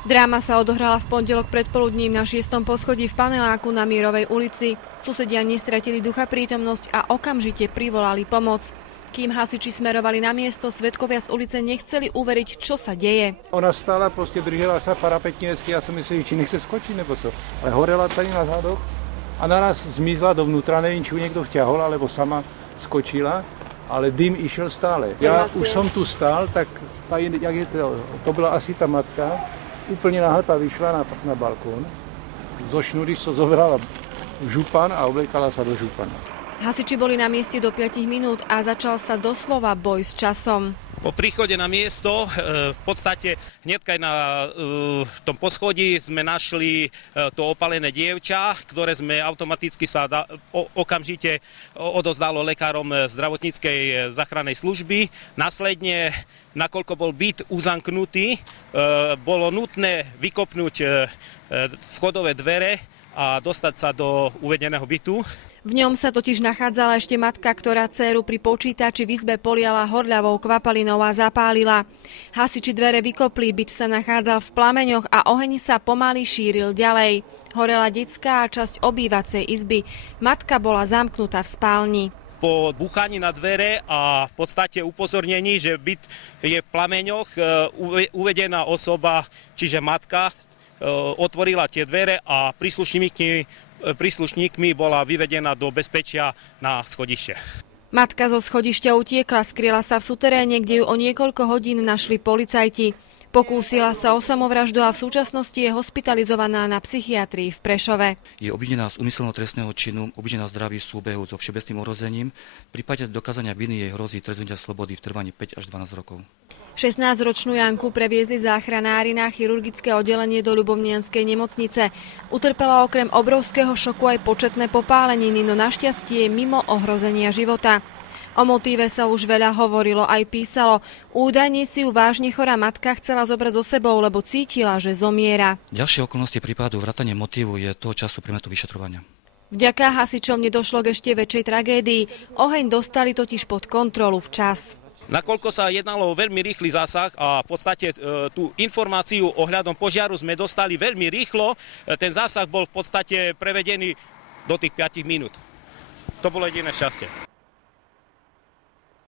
Dráma sa odohrala v pondelok predpoludním na 6. poschodí v paneláku na Mierovej ulici. Susedia nestratili ducha prítomnosť a okamžite privolali pomoc. Kým hasiči smerovali na miesto, svedkovia z ulice nechceli uveriť, čo sa deje. Ona stála, držela sa parapetne, ja som myslel, či nechce skočiť nebo co. Ale horela tady na zádoch a naraz zmizla dovnútra, neviem, či ju niekto vťahol, alebo sama skočila, ale dym išiel stále. Ja už som tu stál, tak jak je to byla asi ta matka, úplne nahatá vyšla na balkón. Zo šnúry sa zobrala župan a obliekala sa do župana. Hasiči boli na mieste do 5 minút a začal sa doslova boj s časom. Po príchode na miesto, v podstate hneďka aj na tom poschodí sme našli to opalené dievča, ktoré sme automaticky okamžite odovzdalo lekárom zdravotníckej záchrannej služby. Následne, nakoľko bol byt uzamknutý, bolo nutné vykopnúť vchodové dvere a dostať sa do uvedeného bytu. V ňom sa totiž nachádzala ešte matka, ktorá dcéru pri počítači v izbe poliala horľavou kvapalinou a zapálila. Hasiči dvere vykopli, byt sa nachádzal v plameňoch a oheň sa pomaly šíril ďalej. Horela detská časť obývacej izby. Matka bola zamknutá v spálni. Po búchaní na dvere a v podstate upozornení, že byt je v plameňoch, uvedená osoba, čiže matka, otvorila tie dvere a príslušníkmi bola vyvedená do bezpečia na schodište. Matka zo schodišťa utiekla, skryla sa v suteréne, kde ju o niekoľko hodín našli policajti. Pokúsila sa o samovraždu a v súčasnosti je hospitalizovaná na psychiatrii v Prešove. Je obvinená z úmyselného trestného činu, obvinená zdraví súbehu so všeobecným ohrozením. V prípade dokázania viny jej hrozí trest odňatia slobody v trvaní 5 až 12 rokov. 16-ročnú Janku previezli záchranári na chirurgické oddelenie do Ľubovnianskej nemocnice. Utrpela okrem obrovského šoku aj početné popáleniny, no našťastie je mimo ohrozenia života. O motíve sa už veľa hovorilo aj písalo. Údajne si ju vážne chorá matka chcela zobrať so sebou, lebo cítila, že zomiera. Ďalšie okolnosti prípadu vrátane motívu je toho času predmetu vyšetrovania. Vďaka hasičom nedošlo k ešte väčšej tragédii. Oheň dostali totiž pod kontrolu včas. Nakoľko sa jednalo o veľmi rýchly zásah a v podstate tú informáciu ohľadom požiaru sme dostali veľmi rýchlo, ten zásah bol v podstate prevedený do tých 5 minút. To bolo jediné šťastie.